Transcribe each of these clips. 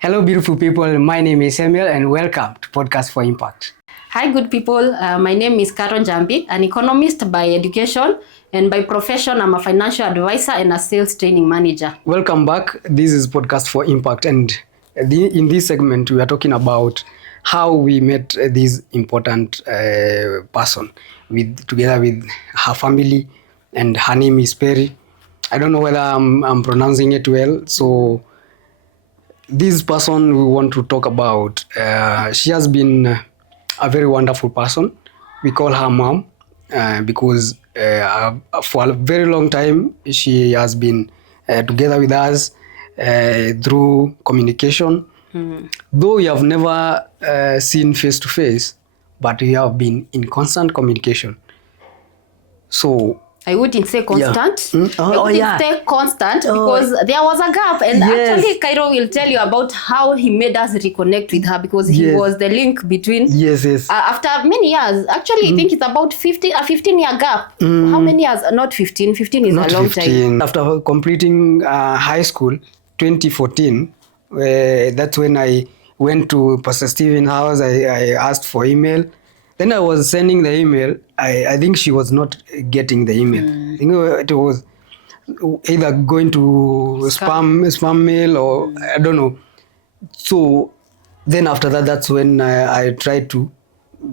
Hello, beautiful people. My name is Samuel, and welcome to Podcast for Impact. Hi, good people. My name is Karen Jambi, an economist by education, and by profession, I'm a financial advisor and a sales training manager. Welcome back. This is Podcast for Impact, and in this segment, we are talking about how we met this important person together with her family, and her name is Perri. I don't know whether I'm pronouncing it well, so this person we want to talk about, she has been a very wonderful person. We call her mom because for a very long time she has been together with us through communication. Though we have never seen face to face, but we have been in constant communication. So I wouldn't say constant. Yeah. I wouldn't say constant because there was a gap. And actually, Cairo will tell you about how he made us reconnect with her because he was the link between. Yes. After many years, actually, I think it's about 15-year gap. How many years? Not 15. 15 is Not a long 15. time. After completing high school, 2014, that's when I went to Pastor Stephen's house. I asked for email. Then I was sending the email. I think she was not getting the email. I think it was either going to spam mail or I don't know. So then after that, that's when I tried to.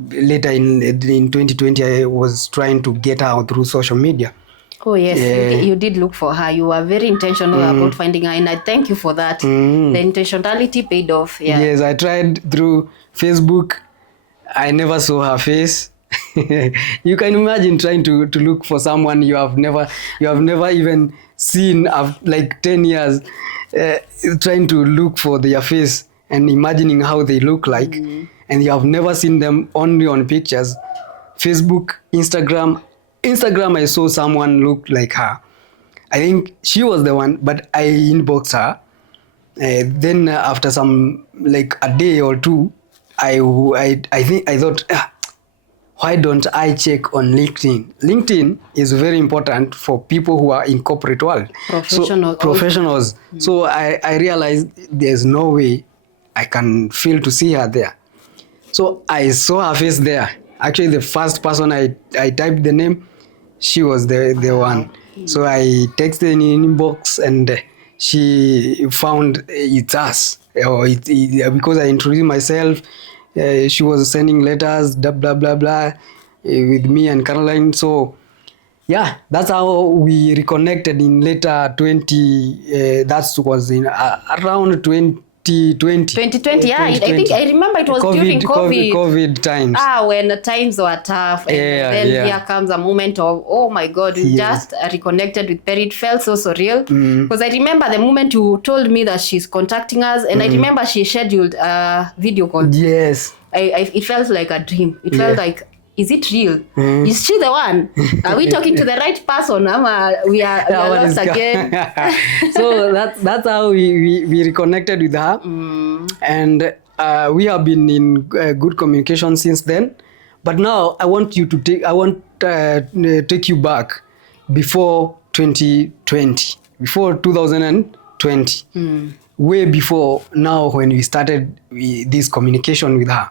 Later in 2020, I was trying to get her through social media. Oh yes, you did look for her. You were very intentional about finding her, and I thank you for that. The intentionality paid off. Yeah. Yes, I tried through Facebook. I never saw her face. You can imagine trying to look for someone you have never even seen like 10 years, trying to look for their face and imagining how they look like, and you have never seen them, only on pictures. Facebook, Instagram, I saw someone look like her. I think she was the one, but I inboxed her. Then after some, like a day or two, I thought, why don't I check on LinkedIn? LinkedIn is very important for people who are in corporate world. Professionals. So I realized there's no way I can fail to see her there. So I saw her face there. Actually, the first person I typed the name, she was the one. So I texted in inbox and she found it's us. Because I introduced myself, she was sending letters, blah blah blah, with me and Caroline. So yeah, that's how we reconnected in later 20. That was in around 2020. 2020, yeah. I think I remember it was during COVID times. When times were tough. And then here comes a moment of, oh my God, we just reconnected with Perri. It felt so surreal. Because I remember the moment you told me that she's contacting us, and I remember she scheduled a video call. Yes. It felt like a dream. It felt like, is it real? Is she the one? Are we talking to the right person? We are lost again. So that's how we reconnected with her, and we have been in good communication since then. But now I want to take you back before 2020, before 2020, way before now when we started this communication with her.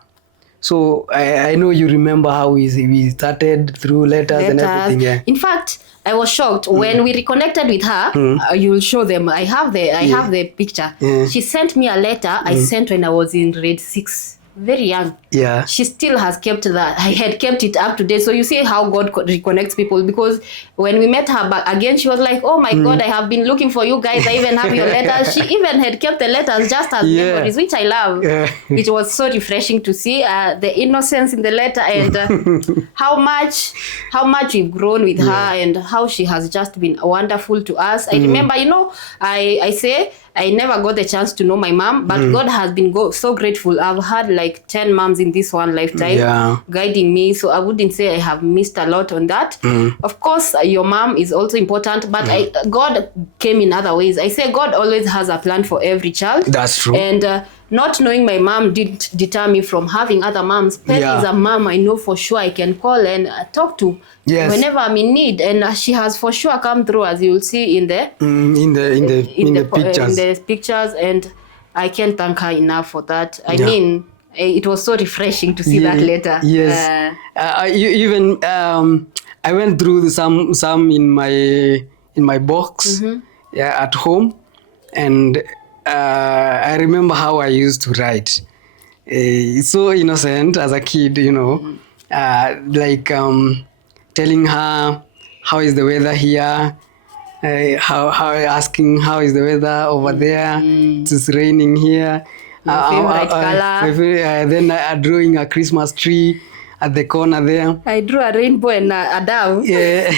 So I know you remember how we started through letters and everything. Yeah. In fact, I was shocked when we reconnected with her. You will show them. I have the picture. She sent me a letter I sent when I was in grade 6. Very young. Yeah. She still has kept that. I had kept it up to date. So you see how God reconnects people, because when we met her back again, she was like, oh my God, I have been looking for you guys. I even have your letters. She even had kept the letters just as memories, which I love. It was so refreshing to see the innocence in the letter, and how much we've grown with her, and how she has just been wonderful to us. I remember, I say I never got the chance to know my mom, but God has been so grateful. I've had like 10 moms in this one lifetime guiding me, so I wouldn't say I have missed a lot on that. Of course, your mom is also important, but God came in other ways. I say God always has a plan for every child. That's true. And not knowing my mom didn't deter me from having other moms. Perri is a mom I know for sure I can call and talk to whenever I'm in need, and she has for sure come through, as you'll see in the pictures. And I can't thank her enough for that. I Yeah. mean, it was so refreshing to see that letter. Yes. Even I went through some in my box at home, and I remember how I used to write. It's so innocent as a kid, like telling her how is the weather here, how asking how is the weather over there. It's raining here. My favorite color. Then drawing a Christmas tree at the corner there. I drew a rainbow and a dove. Yeah.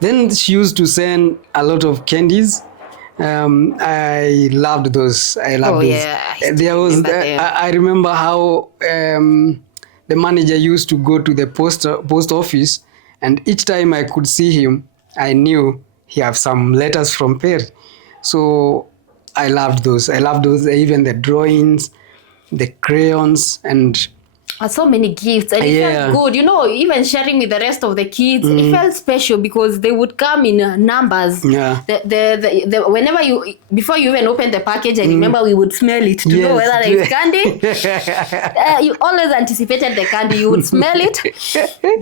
Then she used to send a lot of candies. I loved those. Oh, yeah. I remember how the manager used to go to the post office, and each time I could see him, I knew he have some letters from Perri. So I loved those. Even the drawings, the crayons, and So many gifts, and it felt good. Even sharing with the rest of the kids, it felt special because they would come in numbers. Yeah. Whenever before you even open the package, I remember we would smell it to know whether there is candy. You always anticipated the candy. You would smell it,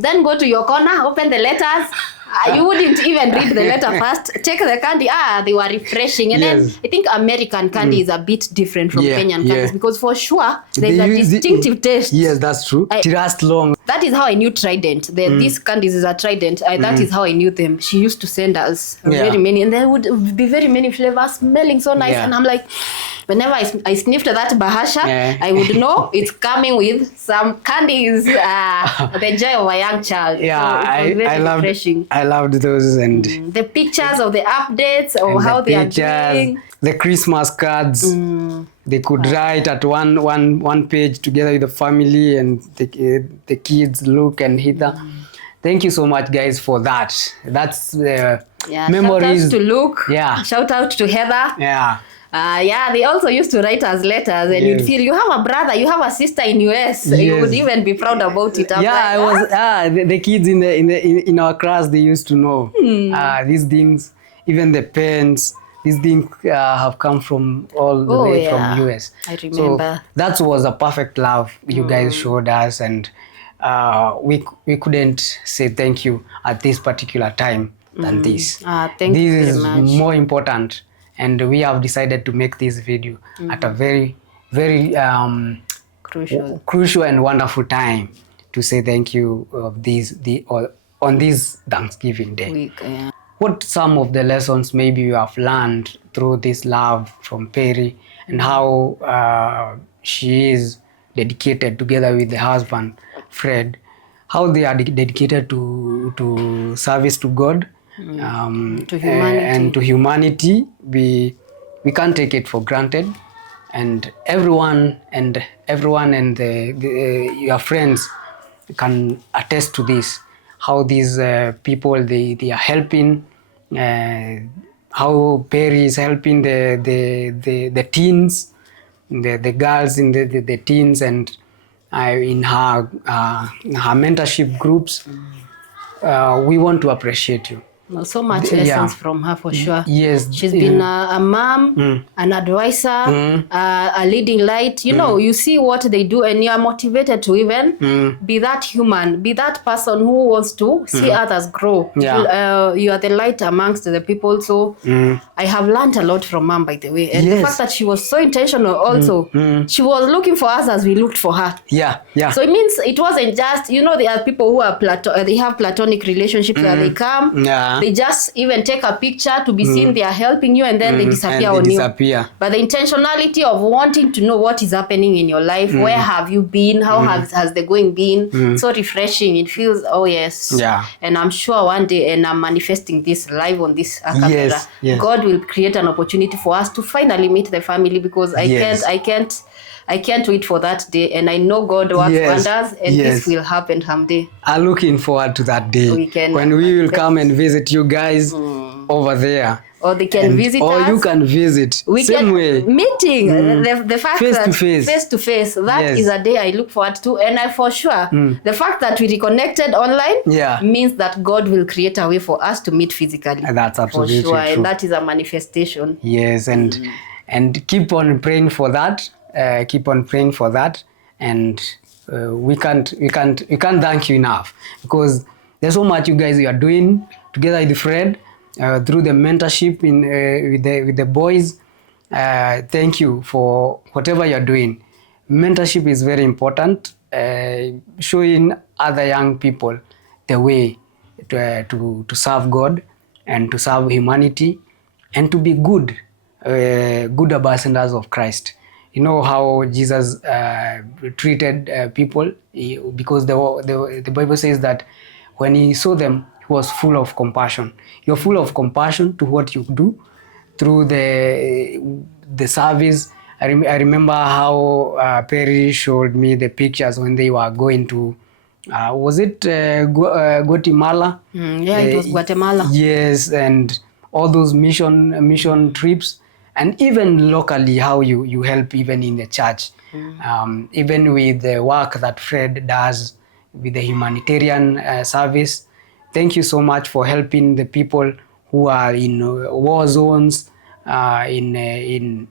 then go to your corner, open the letters. You wouldn't even read the letter first. Check the candy. They were refreshing. And then I think American candy is a bit different from Kenyan candies because for sure there's a distinctive taste. Yes, that's true. It lasts long. That is how I knew Trident. These candies is a Trident. That is how I knew them. She used to send us very many, and there would be very many flavors, smelling so nice. And I'm like, whenever I sniffed that bahasha, I would know it's coming with some candies. The joy of a young child. Yeah, so it was very refreshing. I loved those, and the pictures of the updates of how they are doing. The Christmas cards. They could write at one page together with the family, and the kids look and Heather. Thank you so much, guys, for that. That's memories. Shout out to Luke. Yeah. Shout out to Heather. Yeah. They also used to write us letters, and you'd feel you have a brother, you have a sister in US. You would even be proud about it. I was. The kids in our class, they used to know these things. Even the pens, these things have come from all the way from US. I remember. So that was a perfect love you guys showed us, and we couldn't say thank you at this particular time than this. Thank you this very is much. more important, and we have decided to make this video at a very, very crucial and wonderful time to say thank you on this Thanksgiving Day. What some of the lessons maybe you have learned through this love from Perri, and how she is dedicated together with the husband Fred, how they are dedicated to service to God, to humanity. And to humanity. We can't take it for granted, and everyone and your friends can attest to this. How these people they are helping, how Perri is helping the teens, the girls in the teens, and in her mentorship groups. We want to appreciate you. So much lessons from her for sure. Yes, she's been a mom, an advisor, a leading light. You see what they do, and you are motivated to even be that human, be that person who wants to see others grow. You are the light amongst the people. So I have learned a lot from mom, by the way, and the fact that she was so intentional. Also, she was looking for us as we looked for her. Yeah. So it means it wasn't just there are people who are they have platonic relationships where they come. They just even take a picture to be seen they are helping you, and then they disappear on you. But the intentionality of wanting to know what is happening in your life, where have you been, how has the going been, so refreshing. It feels, and I'm sure one day, and I'm manifesting this live on this camera, God will create an opportunity for us to finally meet the family, because I can't wait for that day, and I know God works wonders, and this will happen someday. I'm looking forward to that day when we will come and visit you guys over there. or they can visit or us. you can visit. We Same can way. meeting. The fact Face that to face. face to face, that Yes. is a day I look forward to, and I for sure the fact that we reconnected online means that God will create a way for us to meet physically. That's absolutely for sure, true. and that is a manifestation. Yes, and keep on praying for that. Keep on praying for that, and we can't thank you enough, because there's so much you guys are doing together with Fred through the mentorship in with the boys. Thank you for whatever you're doing. Mentorship is very important. Showing other young people the way to serve God and to serve humanity and to be good ambassadors of Christ. You know how Jesus treated people, because the Bible says that when he saw them, he was full of compassion. You're full of compassion to what you do through the service. I remember how Perri showed me the pictures when they were going to was it Guatemala? It was Guatemala. Yes, and all those mission trips, and even locally how you help even in the church, even with the work that Fred does with the humanitarian service. Thank you so much for helping the people who are in war zones, in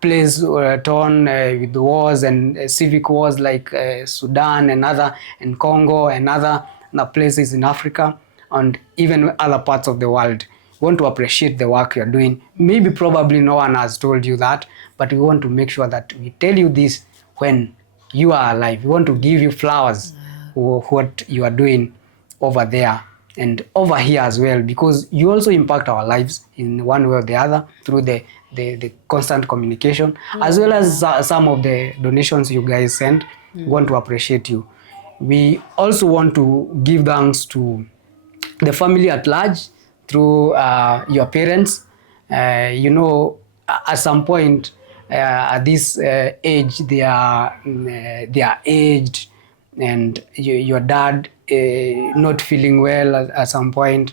place torn with the wars and civic wars like Sudan and Congo and other places in Africa and even other parts of the world. We want to appreciate the work you're doing. Maybe probably no one has told you that, but we want to make sure that we tell you this when you are alive. We want to give you flowers for what you are doing over there and over here as well, because you also impact our lives in one way or the other through the constant communication, as well as some of the donations you guys send. We want to appreciate you. We also want to give thanks to the family at large through your parents. At some point at this age, they are aged, and your dad not feeling well at some point.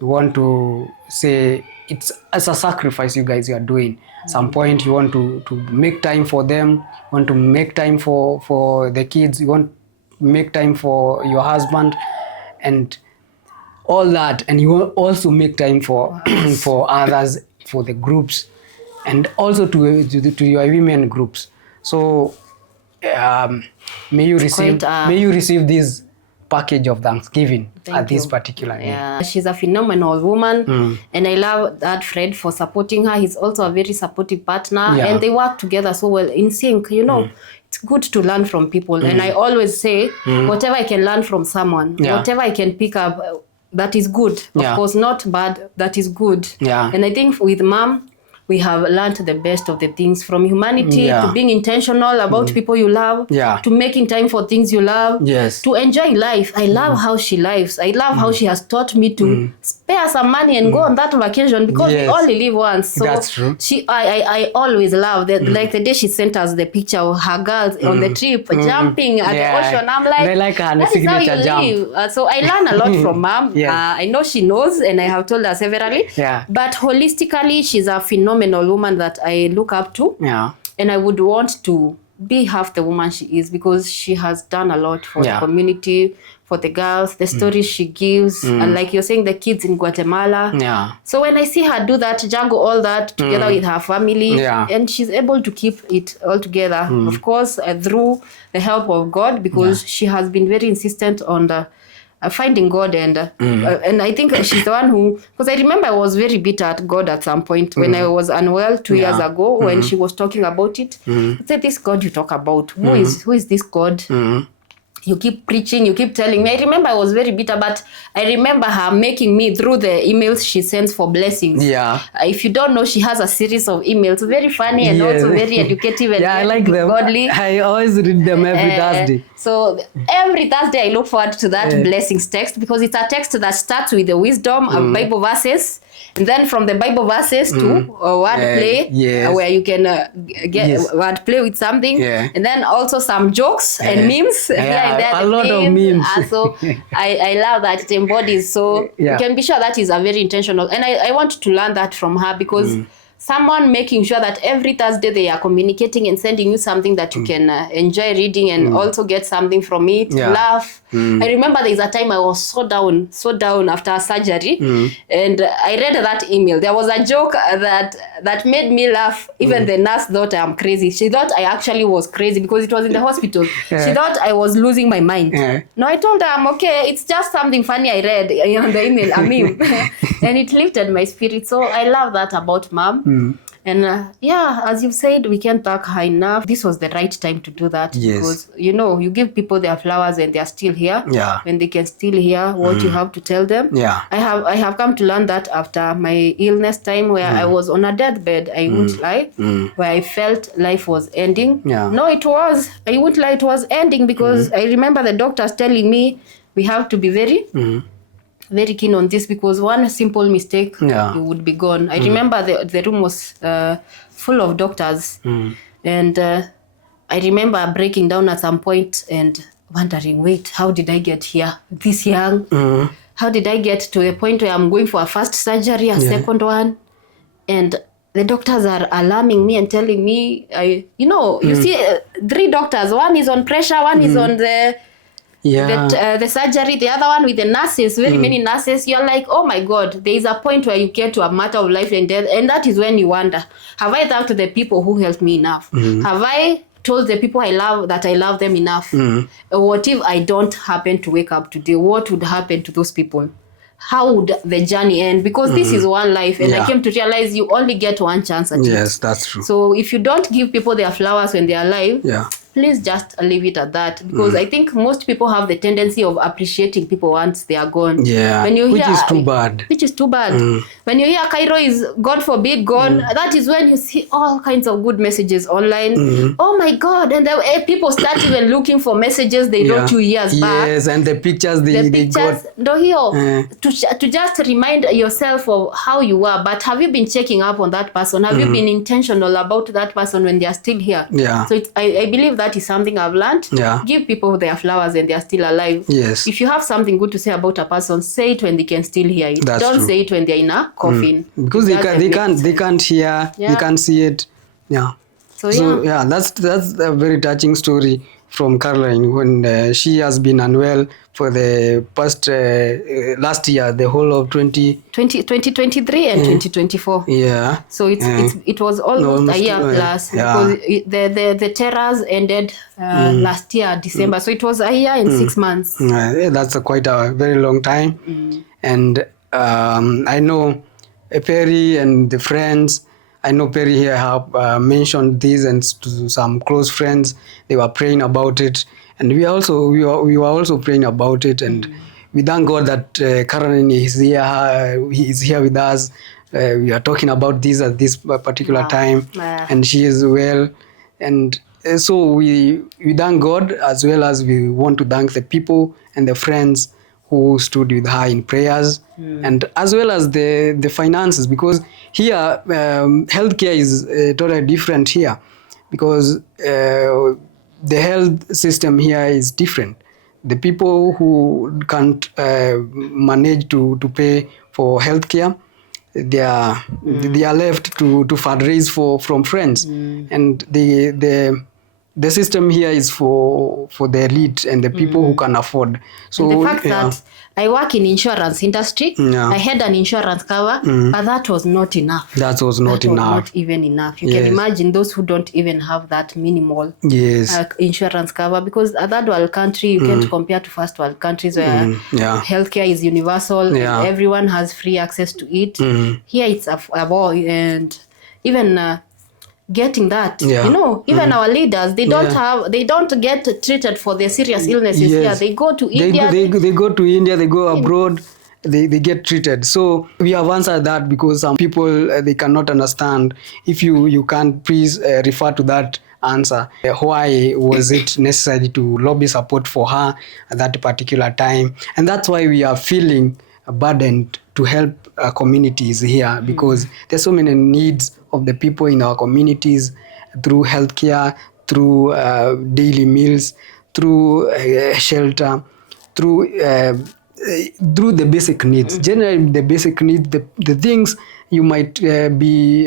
You want to say it's as a sacrifice you guys are doing. Some point you want to make time for them, want to make time for the kids, you want to make time for your husband and all that, and you will also make time for for others, for the groups, and also to your women groups. So may you receive this package of Thanksgiving at this particular day. Yeah, she's a phenomenal woman, and I love that Fred for supporting her. He's also a very supportive partner, and they work together so well in sync. It's good to learn from people, and I always say, whatever I can learn from someone, whatever I can pick up, that is good. Of course, not bad. That is good. And I think with Mom, we have learned the best of the things, from humanity to being intentional about people you love, to making time for things you love, to enjoying life. I love how she lives. I love how she has taught me to spare some money and go on that vacation, because we only live once. So that's true. I always love that. Like the day she sent us the picture of her girls on the trip jumping at the ocean. I'm like, they like her that is how you signature jump. live. So I learn a lot from Mom. I know she knows, and I have told her severally. But holistically, she's a phenomenal woman that I look up to. And I would want to be half the woman she is, because she has done a lot for the community, for the girls, the stories she gives, and like you're saying, the kids in Guatemala. So when I see her do that, juggle all that together with her family, and she's able to keep it all together, of course, through the help of God, because she has been very insistent on the finding God, and I think she's the one who, because I remember I was very bitter at God at some point when I was unwell 2 years ago, when she was talking about it. I said, this God you talk about, who is this God? You keep preaching, you keep telling me. I remember I was very bitter, but I remember her making me, through the emails she sends for blessings. If you don't know, she has a series of emails, very funny and also very educative and I like them. godly. I always read them every Thursday. So every Thursday I look forward to that blessings text, because it's a text that starts with the wisdom of Bible verses, and then from the Bible verses to wordplay, where you can get wordplay with something, and then also some jokes and memes. I a lot of memes. So I love that it embodies. So you can be sure that is a very intentional. And I want to learn that from her, because someone making sure that every Thursday they are communicating and sending you something that you can enjoy reading and also get something from it, laugh. I remember there is a time I was so down after surgery, and I read that email. There was a joke that made me laugh. Even the nurse thought I am crazy. She thought I actually was crazy because it was in the hospital. She thought I was losing my mind. No, I told her I'm okay. It's just something funny I read on the email, a meme. And it lifted my spirit. So I love that about Mom. And as you've said, we can't thank her enough. This was the right time to do that, because you give people their flowers when they are still here, when they can still hear what you have to tell them. I have come to learn that after my illness time, where I was on a deathbed. I won't lie, where I felt life was ending. No, it was. I won't lie, it was ending, because I remember the doctors telling me we have to be very very keen on this, because one simple mistake, you would be gone. I remember the room was full of doctors, and I remember breaking down at some point and wondering, wait, how did I get here this young? How did I get to the point where I'm going for a first surgery, a second one, and the doctors are alarming me and telling me, you see 3 doctors, one is on pressure, one is on the surgery, the other one with the nurses, very many nurses. You're like, oh my God, there is a point where you get to a matter of life and death, and that is when you wonder, have I thanked the people who helped me enough? Have I told the people I love that I love them enough? What if I don't happen to wake up today? What would happen to those people? How would the journey end? Because this is one life, and I came to realize you only get one chance at it. Yes, that's true. So if you don't give people their flowers when they are alive, please just leave it at that, because I think most people have the tendency of appreciating people once they are gone. When you which hear, is too bad. When you hear Cairo is, God forbid, gone, that is when you see all kinds of good messages online. Oh my God. And people start even looking for messages they wrote 2 years back. Yes, and the pictures they got. To just remind yourself of how you were. But have you been checking up on that person? Have you been intentional about that person when they are still here? So I believe that is something I've learned. Give people their flowers when they are still alive. If you have something good to say about a person, say it when they can still hear it. Don't say it when they're in a coffin. Because they can't hear, they can't see it. So that's a very touching story from Caroline, when she has been unwell for the past last year, the whole of 2023 and 2024. So it was almost a year plus, because the terrors ended last year December. So it was a year and 6 months. That's quite a very long time. And I know Perri and the friends. I know Perri here have mentioned this, and to some close friends, they were praying about it, and we were also praying about it, and we thank God that Caroline is here. He is here with us. We are talking about this at this particular time, and she is well, and so we thank God, as well as we want to thank the people and the friends who stood with her in prayers, and as well as the finances, because here healthcare is totally different here, because the health system here is different. The people who can't manage to pay for healthcare, they are left to fundraise from friends, and the system here is for the elite and the people who can afford. So and the fact that I work in insurance industry, I had an insurance cover, but that was not enough. That was not even enough. You can imagine those who don't even have that minimal insurance cover, because a third world country, you can't compare to first world countries where healthcare is universal, and everyone has free access to it. Here it's a war, and even getting that, even our leaders, they don't get treated for their serious illnesses here. They go to India. They go to India, they go abroad, they get treated. So we have answered that, because some people, they cannot understand. If you can please refer to that answer. Why was it necessary to lobby support for her at that particular time? And that's why we are feeling burdened to help communities here, because there's so many needs of the people in our communities, through healthcare, through daily meals, through shelter, through the basic needs. Generally, the basic needs, the things you might be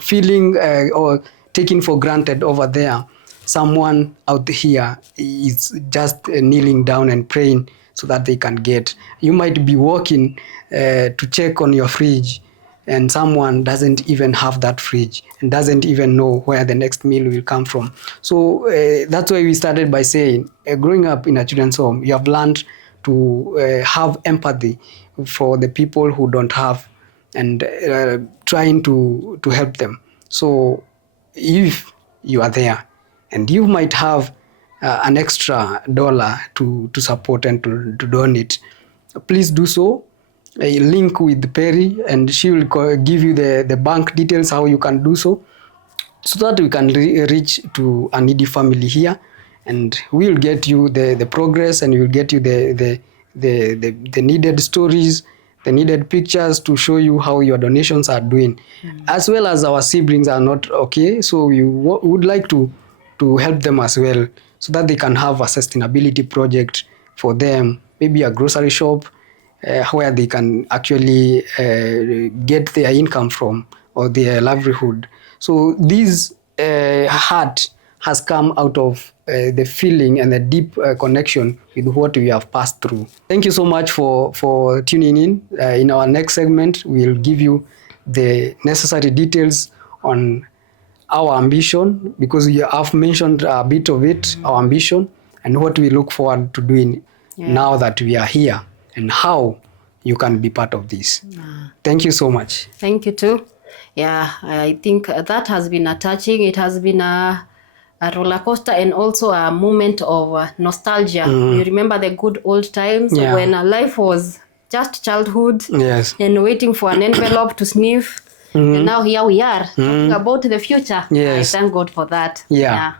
feeling or taking for granted over there. Someone out here is just kneeling down and praying so that they can get. You might be walking to check on your fridge, and someone doesn't even have that fridge and doesn't even know where the next meal will come from. So that's why we started by saying, growing up in a children's home, you have learned to have empathy for the people who don't have, and trying to help them. So if you are there and you might have an extra dollar to support and to donate, please do so. A link with Perri, and she will give you the bank details how you can do so that we can reach to a needy family here, and we will get you the progress, and we will get you the needed stories, the needed pictures to show you how your donations are doing. As well as our siblings are not okay, so we would like to help them as well, so that they can have a sustainability project for them, maybe a grocery shop, where they can actually get their income from, or their livelihood. So this heart has come out of the feeling and the deep connection with what we have passed through. Thank you so much for tuning in. In our next segment, we'll give you the necessary details on our ambition, because we have mentioned a bit of it, our ambition, and what we look forward to doing now that we are here, and how you can be part of this. Thank you so much. Thank you too. Yeah, I think that has been a touching. It has been a roller coaster, and also a moment of nostalgia. You remember the good old times when life was just childhood, and waiting for an envelope to sniff. And now here we are talking about the future. I thank God for that. Yeah.